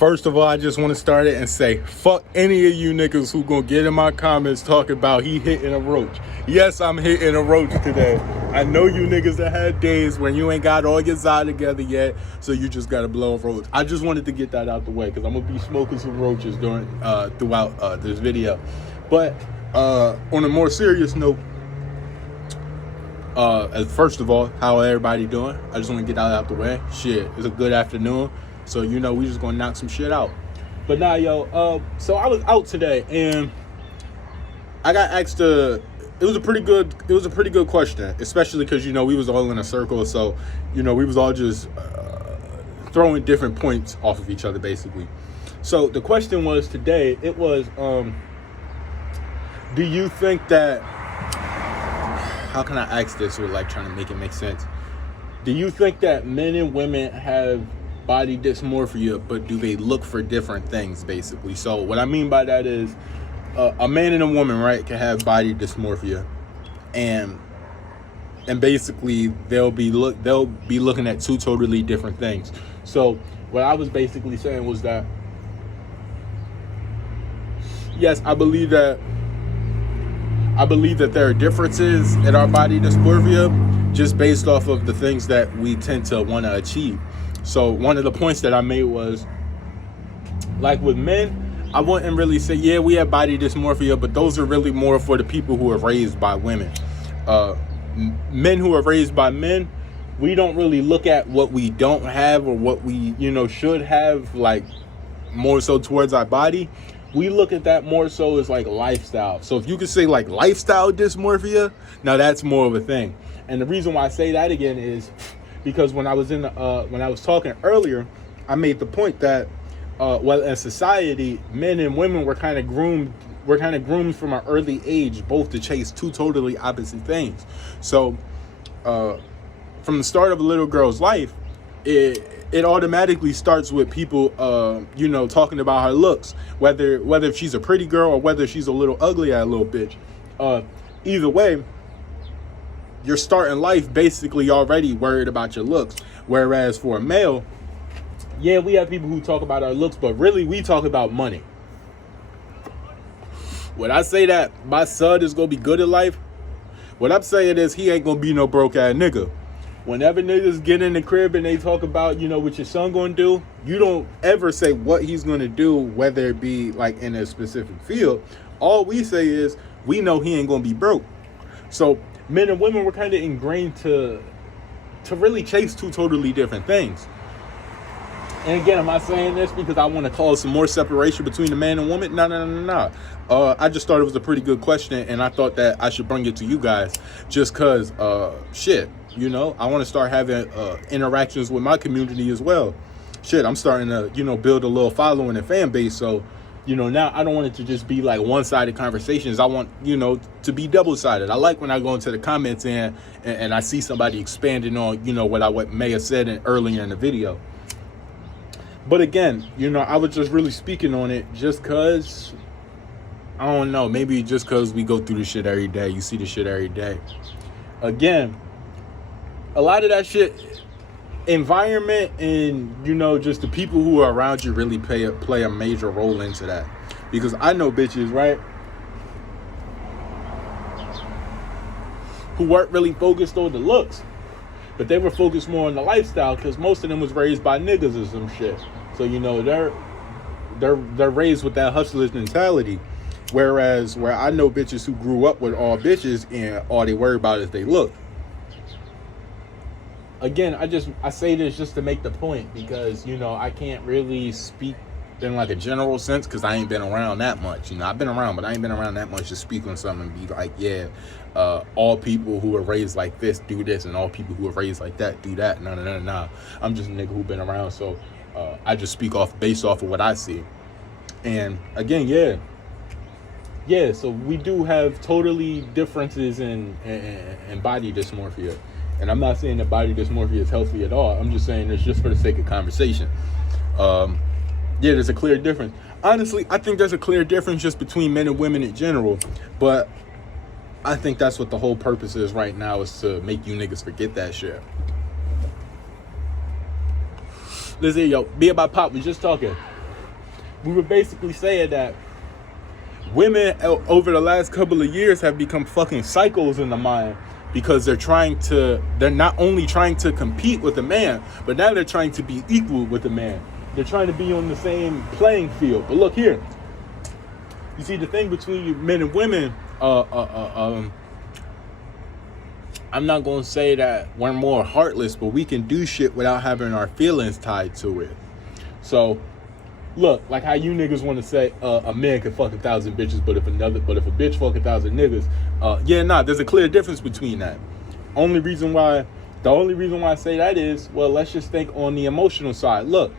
First of all, I just want to start it and say, fuck any of you niggas who gonna get in my comments talking about he hitting a roach. Yes, I'm hitting a roach today. I know you niggas that had days when you ain't got all your side together yet, so you just gotta blow a roach. I just wanted to get that out the way because I'm gonna be smoking some roaches throughout this video. But on a more serious note, first of all, how everybody doing? I just want to get that out the way. Shit, it's a good afternoon. So, we just gonna knock some shit out. But nah, so I was out today and I got asked it was a pretty good question, especially because, we was all in a circle. So, we was all just throwing different points off of each other, basically. So the question was today, it was, do you think that, how can I ask this with trying to make it make sense? Do you think that men and women have body dysmorphia, but do they look for different things, basically? So what I mean by that is a man and a woman, right, can have body dysmorphia, and basically they'll be looking at two totally different things. So what I was basically saying was that, yes, I believe that there are differences in our body dysmorphia just based off of the things that we tend to want to achieve. So one of the points that I made was, with men, I wouldn't really say, yeah, we have body dysmorphia, but those are really more for the people who are raised by women. Men who are raised by men, we don't really look at what we don't have or what we, should have, more so towards our body. We look at that more so as lifestyle. So if you could say lifestyle dysmorphia, now that's more of a thing. And the reason why I say that again is because when I was talking earlier, I made the point that in society, men and women were kind of groomed from an early age, both to chase two totally opposite things. So from the start of a little girl's life, it automatically starts with people, talking about her looks, whether she's a pretty girl or whether she's a little ugly at a little bitch. Either way, you're starting life basically already worried about your looks. Whereas for a male, yeah, we have people who talk about our looks, but really we talk about money. When I say that my son is going to be good in life, what I'm saying is he ain't going to be no broke ass nigga. Whenever niggas get in the crib and they talk about, what your son going to do, you don't ever say what he's going to do, whether it be in a specific field. All we say is we know he ain't going to be broke. So men and women were kind of ingrained to really chase two totally different things. And again, am I saying this because I want to cause some more separation between the man and woman? No. I just thought it was a pretty good question, and I thought that I should bring it to you guys just because, I want to start having interactions with my community as well. I'm starting to, build a little following and fan base, so now I don't want it to just be one-sided conversations. I want, to be double-sided. I like when I go into the comments and I see somebody expanding on, what I may have said earlier in the video. But again, I was just really speaking on it just because, I don't know, maybe just because we go through this shit every day. You see this shit every day. Again, a lot of that shit, environment and, just the people who are around you really play a major role into that. Because I know bitches, right, who weren't really focused on the looks, but they were focused more on the lifestyle because most of them was raised by niggas or some shit. So, they're raised with that hustler's mentality. Whereas where I know bitches who grew up with all bitches and all they worry about is they look. Again, I say this just to make the point because, I can't really speak in a general sense because I ain't been around that much. I've been around, but I ain't been around that much to speak on something and be like, yeah, all people who are raised like this do this and all people who are raised like that do that. No. I'm just a nigga who been around, so I just speak based off of what I see. And again, yeah, so we do have totally differences in body dysmorphia. And I'm not saying that body dysmorphia is healthy at all. I'm just saying it's just for the sake of conversation. There's a clear difference. Honestly, I think there's a clear difference just between men and women in general. But I think that's what the whole purpose is right now, is to make you niggas forget that shit. Listen, yo, be about pop. We just talking. we were basically saying that women over the last couple of years have become fucking psychos in the mind, because they're not only trying to compete with a man, but now they're trying to be equal with a man. They're trying to be on the same playing field. But look here, you see, the thing between men and women, I'm not going to say that we're more heartless, but we can do shit without having our feelings tied to it. So, look, like how you niggas want to say a man can fuck 1,000 bitches, but if a bitch fuck 1,000 niggas, there's a clear difference between that. The only reason why I say that is, well, let's just think on the emotional side. Look,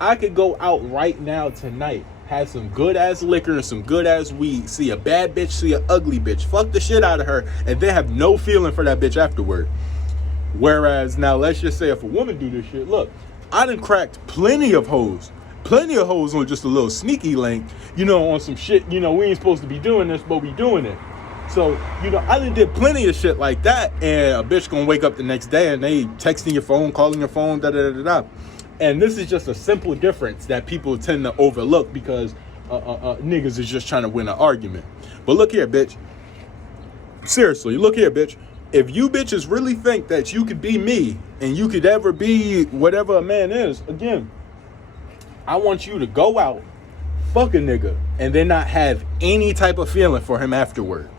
I could go out right now tonight, have some good ass liquor and some good ass weed, see a bad bitch, see an ugly bitch, fuck the shit out of her, and then have no feeling for that bitch afterward. Whereas now, let's just say if a woman do this shit, look, I done cracked plenty of hoes on just a little sneaky link, on some shit, we ain't supposed to be doing this, but we doing it. So, I done did plenty of shit like that, and a bitch gonna wake up the next day and they texting your phone, calling your phone, da-da-da-da-da. And this is just a simple difference that people tend to overlook because niggas is just trying to win an argument. But look here, bitch. Seriously, look here, bitch. If you bitches really think that you could be me and you could ever be whatever a man is, again, I want you to go out, fuck a nigga, and then not have any type of feeling for him afterward.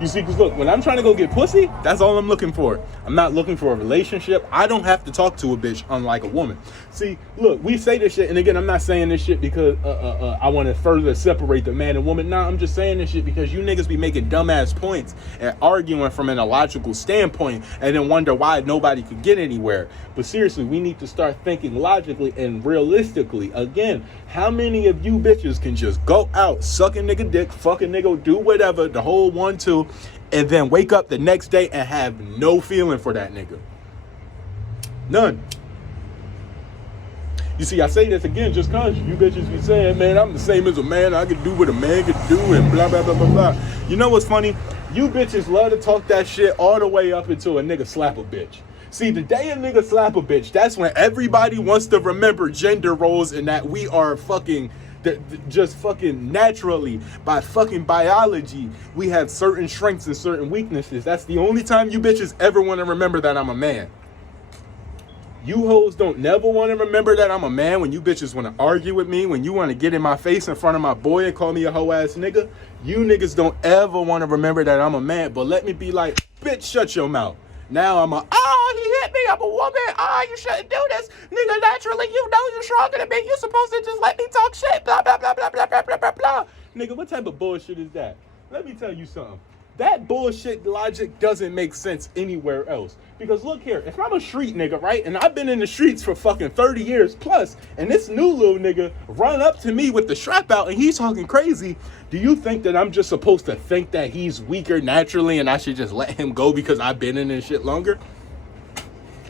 You see, because look, when I'm trying to go get pussy, that's all I'm looking for. I'm not looking for a relationship. I don't have to talk to a bitch, unlike a woman. See, look, we say this shit, and again, I'm not saying this shit because I want to further separate the man and woman. Nah, I'm just saying this shit because you niggas be making dumbass points and arguing from an illogical standpoint and then wonder why nobody could get anywhere. But seriously, we need to start thinking logically and realistically. Again, how many of you bitches can just go out, suck a nigga dick, fuck a nigga, do whatever, the whole 1-2, and then wake up the next day and have no feeling for that nigga? None. You see, I say this again just cause you bitches be saying, man, I'm the same as a man, I can do what a man can do, and blah, blah, blah, blah, blah. You know what's funny? You bitches love to talk that shit all the way up until a nigga slap a bitch. See, the day a nigga slap a bitch, that's when everybody wants to remember gender roles and that we are fucking, just fucking naturally, by fucking biology, we have certain strengths and certain weaknesses. That's the only time you bitches ever want to remember that I'm a man. You hoes don't never want to remember that I'm a man when you bitches want to argue with me, when you want to get in my face in front of my boy and call me a hoe ass nigga. You niggas don't ever want to remember that I'm a man, but let me be like, bitch, shut your mouth. Now I'm he hit me, I'm a woman, you shouldn't do this. Nigga, naturally, you know you're stronger than me. You're supposed to just let me talk shit, blah, blah, blah, blah, blah, blah, blah, blah, blah. Nigga, what type of bullshit is that? Let me tell you something. That bullshit logic doesn't make sense anywhere else. Because look here, if I'm a street nigga, right, and I've been in the streets for fucking 30 years plus, and this new little nigga run up to me with the strap out and he's talking crazy, do you think that I'm just supposed to think that he's weaker naturally and I should just let him go because I've been in this shit longer?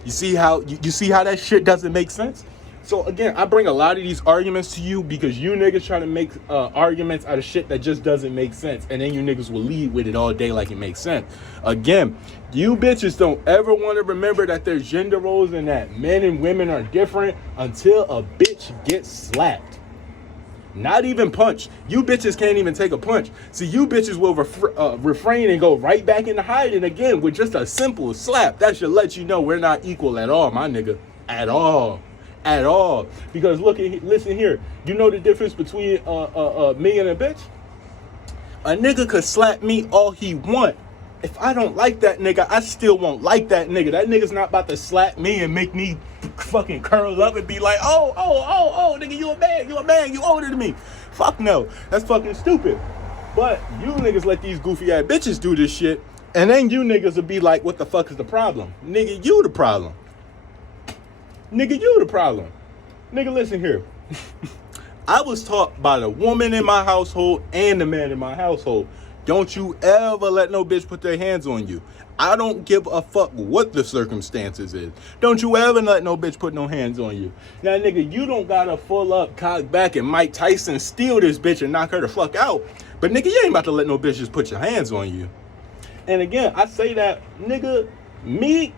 You see how that shit doesn't make sense? So again, I bring a lot of these arguments to you because you niggas trying to make arguments out of shit that just doesn't make sense. And then you niggas will lead with it all day like it makes sense. Again, you bitches don't ever want to remember that there's gender roles and that men and women are different until a bitch gets slapped. Not even punched. You bitches can't even take a punch. See, you bitches will refrain and go right back into hiding again with just a simple slap. That should let you know we're not equal at all, my nigga. At all. At all. Because listen here. You know the difference between me and a bitch? A nigga could slap me all he want. If I don't like that nigga, I still won't like that nigga. That nigga's not about to slap me and make me fucking curl up and be like, oh, nigga, you a man, you older than me. Fuck no. That's fucking stupid. But you niggas let these goofy ass bitches do this shit, and then you niggas will be like, what the fuck is the problem? Nigga, you the problem. Nigga, you the problem. Nigga, listen here. I was taught by the woman in my household and the man in my household, don't you ever let no bitch put their hands on you. I don't give a fuck what the circumstances is. Don't you ever let no bitch put no hands on you. Now, nigga, you don't gotta full up, cock back, and Mike Tyson steal this bitch and knock her the fuck out. But, nigga, you ain't about to let no bitch just put your hands on you. And again, I say that, nigga, me,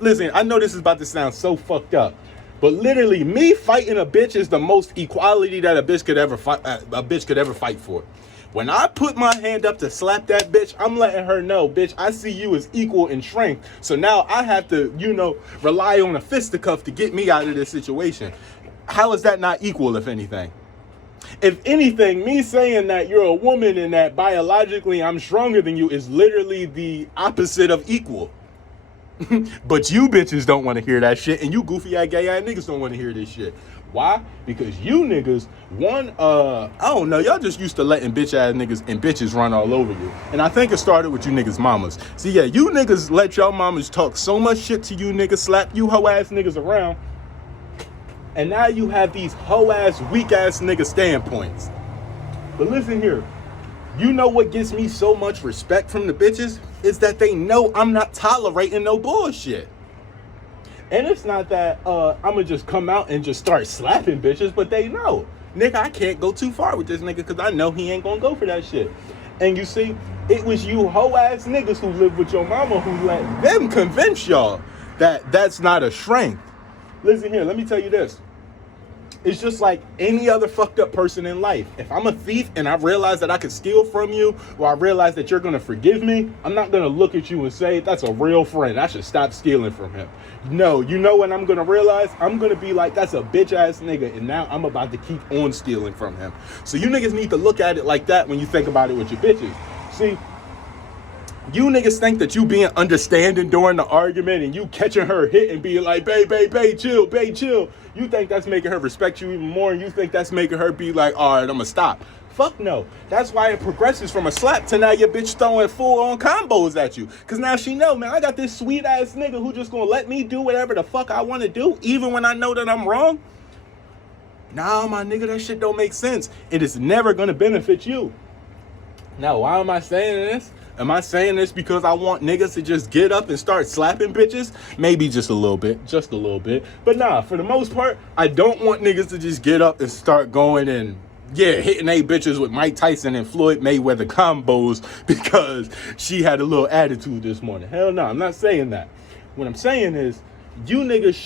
listen, I know this is about to sound so fucked up, But literally, me fighting a bitch is the most equality that a bitch could ever fight. A bitch could ever fight for. When I put my hand up to slap that bitch, I'm letting her know, bitch, I see you as equal in strength. So now I have to, rely on a fisticuff to get me out of this situation. How is that not equal, if anything? If anything, me saying that you're a woman and that biologically I'm stronger than you is literally the opposite of equal. But you bitches don't want to hear that shit, and you goofy ass gay ass niggas don't want to hear this shit. Why? Because you niggas, I don't know, y'all just used to letting bitch ass niggas and bitches run all over you. And I think it started with you niggas mamas. See, yeah, you niggas let y'all mamas talk so much shit to you niggas, slap you hoe ass niggas around, and now you have these hoe ass, weak ass nigga standpoints. But listen here, you know what gets me so much respect from the bitches is that they know I'm not tolerating no bullshit. And it's not that I'ma just come out and just start slapping bitches, but they know, nigga, I can't go too far with this nigga because I know he ain't gonna go for that shit. And you see, it was you hoe ass niggas who live with your mama who let them convince y'all that that's not a strength. Listen here, let me tell you this. It's just like any other fucked up person in life. If I'm a thief and I realize that I can steal from you, or I realize that you're gonna forgive me, I'm not gonna look at you and say, that's a real friend, I should stop stealing from him. No, you know what I'm gonna realize? I'm gonna be like, that's a bitch ass nigga, and now I'm about to keep on stealing from him. So you niggas need to look at it like that when you think about it with your bitches. See, you niggas think that you being understanding during the argument and you catching her hit and being like, babe, chill, chill. You think that's making her respect you even more, and you think that's making her be like, all right, I'm gonna stop. Fuck no. That's why it progresses from a slap to now your bitch throwing full on combos at you. Cause now she know, man, I got this sweet ass nigga who just gonna let me do whatever the fuck I wanna do, even when I know that I'm wrong. Nah, my nigga, that shit don't make sense. It is never gonna benefit you. Now, why am I saying this? Am I saying this because I want niggas to just get up and start slapping bitches? Maybe just a little bit. But nah, for the most part, I don't want niggas to just get up and start going and, hitting they bitches with Mike Tyson and Floyd Mayweather combos because she had a little attitude this morning. Hell no, I'm not saying that. What I'm saying is, you niggas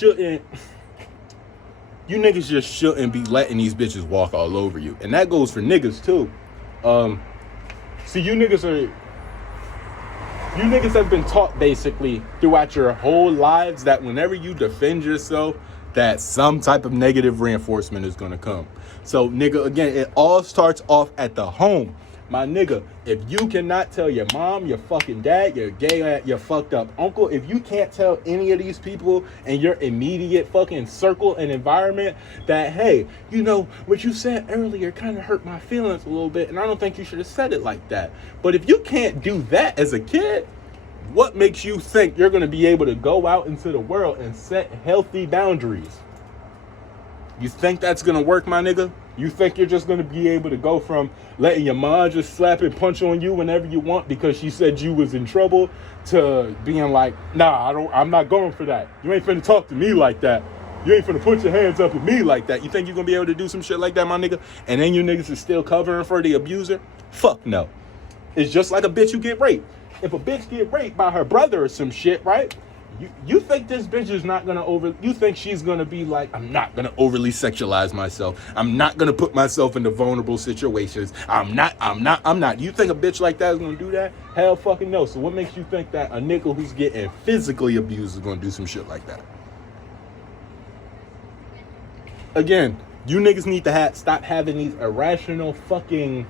just shouldn't be letting these bitches walk all over you. And that goes for niggas too. See, you niggas have been taught basically throughout your whole lives that whenever you defend yourself, that some type of negative reinforcement is gonna come. So, nigga, again, it all starts off at the home. My nigga, if you cannot tell your mom, your fucking dad, your gay, your fucked up uncle, if you can't tell any of these people in your immediate fucking circle and environment that, hey, what you said earlier kind of hurt my feelings a little bit, and I don't think you should have said it like that. But if you can't do that as a kid, what makes you think you're going to be able to go out into the world and set healthy boundaries? You think that's going to work, my nigga? You think you're just going to be able to go from letting your mom just slap and punch on you whenever you want because she said you was in trouble to being like, nah, I'm not going for that. You ain't finna talk to me like that. You ain't finna put your hands up at me like that. You think you're going to be able to do some shit like that, my nigga? And then you niggas is still covering for the abuser? Fuck no. It's just like a bitch who get raped. If a bitch get raped by her brother or some shit, right? You think this bitch is not gonna you think she's gonna be like, I'm not gonna overly sexualize myself. I'm not gonna put myself into vulnerable situations. I'm not. You think a bitch like that is gonna do that? Hell fucking no. So what makes you think that a nigga who's getting physically abused is gonna do some shit like that? Again, you niggas need to stop having these irrational fucking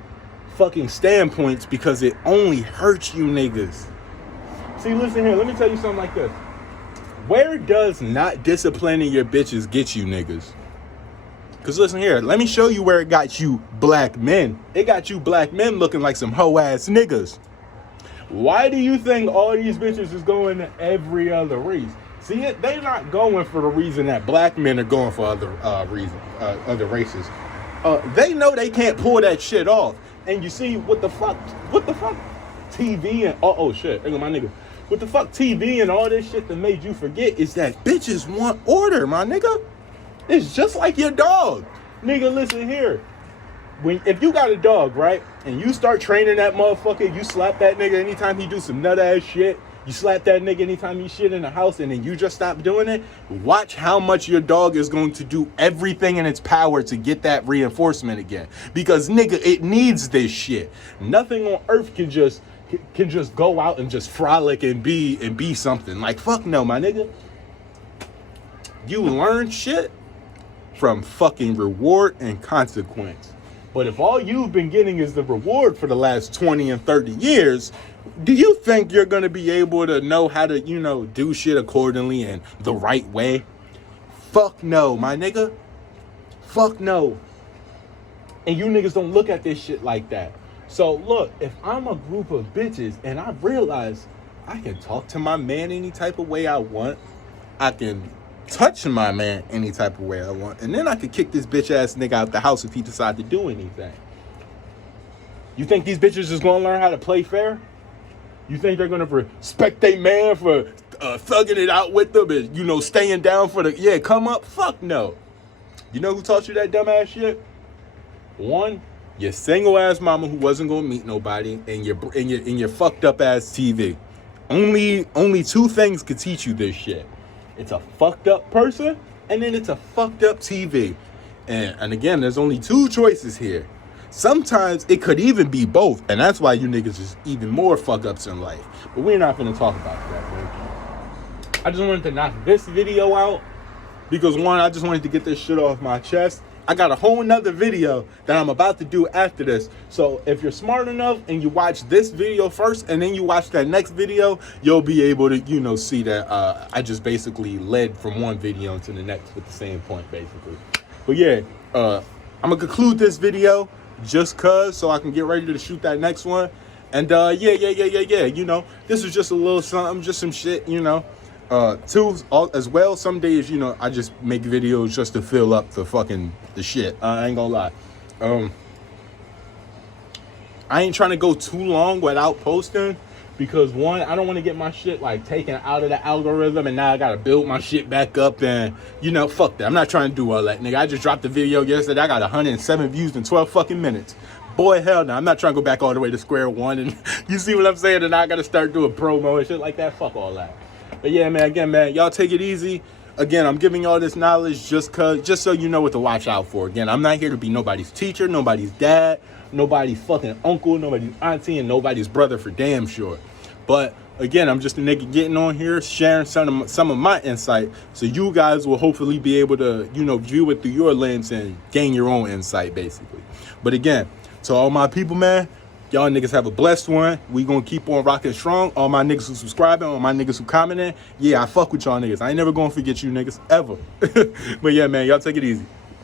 standpoints because it only hurts you niggas. See, listen here, let me tell you something like this. Where does not disciplining your bitches get you niggas? Because listen here, let me show you where it got you black men. It got you black men looking like some hoe ass niggas. Why do you think all these bitches is going to every other race? See, they're not going for the reason that black men are going for other races. They know they can't pull that shit off. And you see, what the fuck TV and, oh shit, there go my nigga. What the fuck TV and all this shit that made you forget is that bitches want order, my nigga. It's just like your dog. Nigga, listen here. If you got a dog, right, and you start training that motherfucker, you slap that nigga anytime he do some nut ass shit, You slap that nigga anytime you shit in the house and then you just stop doing it. Watch how much your dog is going to do everything in its power to get that reinforcement again. Because nigga, it needs this shit. Nothing on earth can just go out and just frolic and be something. Like, fuck no, my nigga. You learn shit from fucking reward and consequence. But if all you've been getting is the reward for the last 20 and 30 years, do you think you're going to be able to know how to, do shit accordingly and the right way? Fuck no, my nigga. Fuck no. And you niggas don't look at this shit like that. So look, if I'm a group of bitches and I realize I can talk to my man any type of way I want, I can touch my man any type of way I want, and then I could kick this bitch ass nigga out the house if he decide to do anything. You think these bitches is gonna learn how to play fair? You think they're gonna respect their man for thugging it out with them and staying down for the come up? Fuck no. You know who taught you that dumbass shit? One, your single ass mama who wasn't gonna meet nobody, and your fucked up ass TV. Only two things could teach you this shit. It's a fucked up person, and then it's a fucked up TV. And again, there's only two choices here. Sometimes it could even be both, and that's why you niggas is even more fuck ups in life. But we're not gonna talk about that, man. I just wanted to knock this video out because one, I just wanted to get this shit off my chest. I got a whole nother video that I'm about to do after this. So if you're smart enough and you watch this video first and then you watch that next video, you'll be able to, see that I just basically led from one video to the next with the same point, basically. But yeah, I'm going to conclude this video just cause so I can get ready to shoot that next one. And yeah. This is just a little something, just some shit, Two, as well, some days, I just make videos just to fill up the shit. I ain't gonna lie. I ain't trying to go too long without posting because one, I don't want to get my shit taken out of the algorithm and now I gotta build my shit back up and fuck that. I'm not trying to do all that, nigga. I just dropped the video yesterday. I got 107 views in 12 fucking minutes. Boy, hell no. I'm not trying to go back all the way to square one and you see what I'm saying? And I gotta start doing promo and shit like that. Fuck all that. But yeah, man, again, man, y'all take it easy. Again, I'm giving y'all this knowledge just so you know what to watch out for. Again, I'm not here to be nobody's teacher, nobody's dad, nobody's fucking uncle, nobody's auntie, and nobody's brother for damn sure. But again, I'm just a nigga getting on here, sharing some of my insight, so you guys will hopefully be able to, view it through your lens and gain your own insight, basically. But again, to all my people, man, y'all niggas have a blessed one. We gonna keep on rocking strong. All my niggas who subscribing, all my niggas who commenting. Yeah, I fuck with y'all niggas. I ain't never gonna forget you niggas, ever. But yeah, man, y'all take it easy.